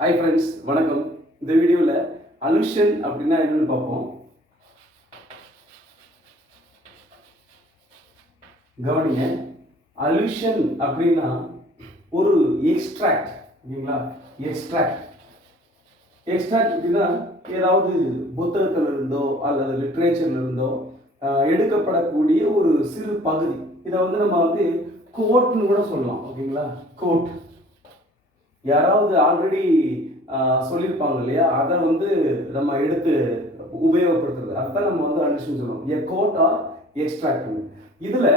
Hi friends, வணக்கம். இந்த வீடியோவில் அலுஷன் அப்படின்னா என்னன்னு பார்ப்போம். கவனிங்க, அலுஷன் அப்படின்னா ஒரு எக்ஸ்ட்ராக்ட். ஓகேங்களா? எக்ஸ்ட்ராக்ட் அப்படின்னா ஏதாவது புத்தகத்தில் இருந்தோ அல்லது லிட்ரேச்சர்ல இருந்தோ எடுக்கப்படக்கூடிய ஒரு சிறு பகுதி. இதை நம்ம கோட்னு கூட சொல்லலாம். ஓகேங்களா? கோட் யாராவது ஆல்ரெடி சொல்லியிருப்பாங்க இல்லையா, அதை நம்ம எடுத்து உபயோகப்படுத்துறது, அதுதான் நம்ம அலுஷன் சொல்லுவோம். எ கோட் ஆர் எக்ஸ்ட்ராக்ட். இதில்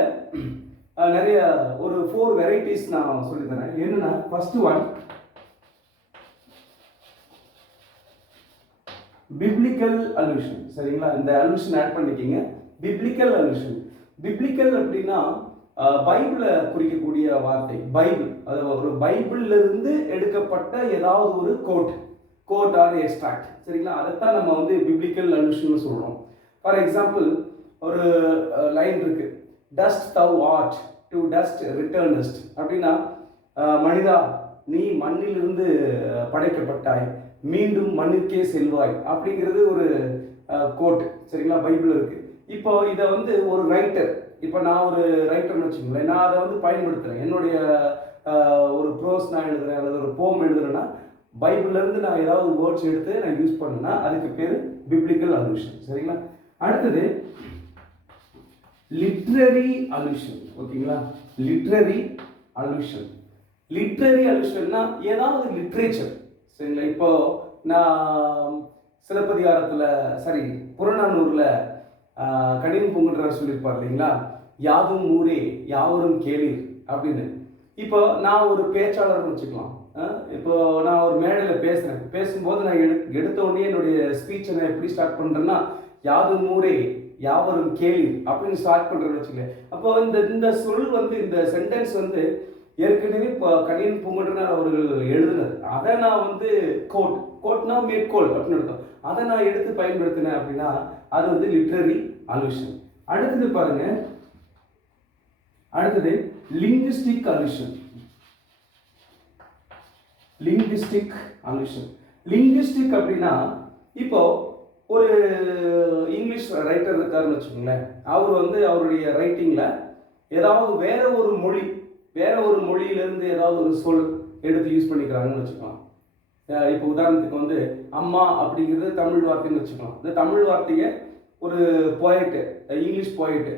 நிறைய ஒரு 4 வெரைட்டிஸ் நான் சொல்லித்தரேன். என்னன்னா, ஃபர்ஸ்ட் ஒன் பிப்ளிக்கல் அலுஷன். சரிங்களா? இந்த அலுஷன் ஆட் பண்ணிக்கிங்க. பிப்ளிக்கல் அலுஷன். பிப்ளிக்கல் அப்படின்னா பைபிளை குறிக்கக்கூடிய வார்த்தை. பைபிள், அது ஒரு பைபிள்ல இருந்து எடுக்கப்பட்ட ஏதாவது ஒரு கோட் ஆர் எக்ஸ்ட்ராக்ட். சரிங்களா? அதைத்தான் நம்ம பிப்ளிக்கல் அலுஷன் சொல்றோம். ஃபார் எக்ஸாம்பிள், ஒரு லைன் இருக்கு, dust thou art to dust returnest. அப்படின்னா, மனிதா, நீ மண்ணிலிருந்து படைக்கப்பட்டாய், மீண்டும் மண்ணிற்கே செல்வாய் அப்படிங்கிறது ஒரு கோட். சரிங்களா? பைபிள் இருக்கு. இப்போ இதை ஒரு ரைட்டர், இப்போ நான் ஒரு ரைட்டர்னு வச்சுக்கோங்களேன், நான் அதை பயன்படுத்துகிறேன். என்னுடைய ஒரு ப்ரோஸ் நான் எழுதுறேன் அல்லது ஒரு போம் எழுதுறேன்னா, பைபிள்லேருந்து நான் ஏதாவது வேர்ட்ஸ் எடுத்து நான் யூஸ் பண்ணேன்னா அதுக்கு பேர் பிப்ளிக்கல் அலுஷன். சரிங்களா? அடுத்தது லிட்ரரி அலுஷன். ஓகேங்களா? லிட்ரரி அலுஷன். லிட்ரரி அலுஷன்னா ஏதாவது லிட்ரேச்சர். சரிங்களா? இப்போ நான் சிலப்பதிகாரத்தில் புறநானூரில் கடின பூங்குன்றார் சொல்லியிருப்பார் இல்லைங்களா, யாதும் ஊரே யாவரும் கேளீர் அப்படின்னு. இப்போ நான் ஒரு பேச்சாளர்னு வச்சுக்கலாம். இப்போ நான் ஒரு மேடையில் பேசும்போது நான் எடுத்த உடனே என்னுடைய ஸ்பீச்சை நான் எப்படி ஸ்டார்ட் பண்ணுறேன்னா, யாதும் ஊரே யாவரும் கேளீர் அப்படின்னு ஸ்டார்ட் பண்ணுறேன்னு வச்சுக்கல. அப்போ இந்த சொல் இந்த சென்டென்ஸ் ஏற்கனவே இப்போ கடின பூங்குன்றார் அவர்கள் எழுதினது. அதை நான் கோட்னா மேற்கோள் அப்படின்னு அர்த்தம். அதை நான் எடுத்து பயன்படுத்தினேன் அப்படின்னா அது லிட்ரரி அலுஷன். அடுத்தது பாருங்க, அடுத்தது லிங்குஸ்டிக் அலுஷன். லிங்குஸ்டிக் அலுஷன். லிங்குஸ்டிக் அப்படின்னா, இப்போ ஒரு இங்கிலீஷ் ரைட்டர் இருக்காருன்னு வச்சுக்கோங்களேன், அவர் அவருடைய ரைட்டிங்ல ஏதாவது வேற ஒரு மொழியிலிருந்து ஏதாவது ஒரு சொல் எடுத்து யூஸ் பண்ணிக்கிறாங்கன்னு வச்சுக்கலாம். இப்போ உதாரணத்துக்கு அம்மா அப்படிங்கிறது தமிழ் வார்த்தைன்னு வச்சுக்கலாம். இந்த தமிழ் வார்த்தையை ஒரு போயட்டு, இங்கிலீஷ் போயட்டு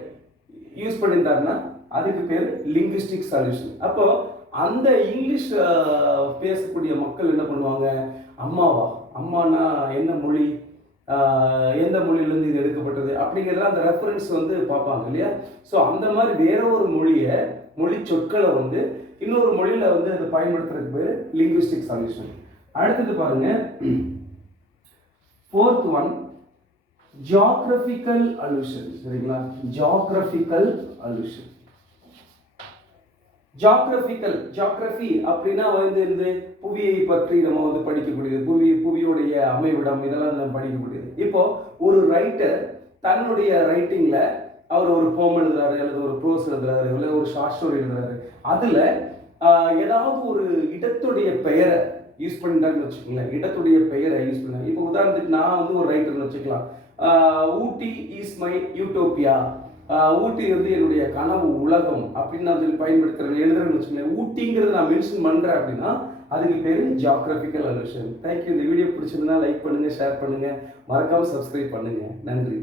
யூஸ் பண்ணியிருந்தாருன்னா அதுக்கு பேர் லிங்குஸ்டிக் சொல்யூஷன். அப்போ அந்த இங்கிலீஷ் பேசக்கூடிய மக்கள் என்ன பண்ணுவாங்க, அம்மானா என்ன மொழி, எந்த மொழியிலேருந்து இது எடுக்கப்பட்டது அப்படிங்கிறதுலாம் அந்த ரெஃபரன்ஸ் பார்ப்பாங்க இல்லையா. ஸோ அந்த மாதிரி வேற ஒரு மொழி சொற்களை இன்னொரு மொழியில் அதை பயன்படுத்துறதுக்கு பேர் லிங்குஸ்டிக் சொல்யூஷன். அடுத்தது பாருங்க, ஃபோர்த் ஒன் ஜியோகிராபிக்கல் அலுஷன். சரிங்களா? ஜியோகிராபிக்கல் அலுஷன். ஜியோகிராபி அப்படின்னா புவியை பற்றி நம்ம படிக்கக்கூடியது, புவியுடைய அமைவிடம், இதெல்லாம் நம்ம படிக்கக்கூடியது. இப்போ ஒரு ரைட்டர் தன்னுடைய ரைட்டிங்ல அவர் ஒரு போம் எழுதுறாரு அல்லது ஒரு ப்ரோஸ் எழுதுறாரு இல்லை ஒரு ஷார்ட் ஸ்டோரி எழுதுறாரு, அதுல ஏதாவது ஒரு இடத்துடைய பெயரை யூஸ் பண்ணிட்டாருன்னு வச்சுக்கோங்களேன். இடத்துடைய பெயரை யூஸ் பண்ண, இப்போ உதாரணத்துக்கு நான் ஒரு ரைட்டர்னு வச்சுக்கலாம், ஊட்டி இஸ் மை யூட்டோப்பியா, ஊட்டி என்னுடைய கனவு உலகம் அப்படின்னு நான் பயன்படுத்துறேன், எழுதுறேன்னு வச்சுக்கோங்களேன். ஊட்டிங்கிறது நான் மென்ஷன் பண்றேன் அப்படின்னா அதுக்கு பேர் ஜியோகிராபிக்கல் அலுஷன். தேங்க்யூ. இந்த வீடியோ பிடிச்சிருந்தா லைக் பண்ணுங்க, ஷேர் பண்ணுங்க, மறக்காம சப்ஸ்கிரைப் பண்ணுங்க. நன்றி.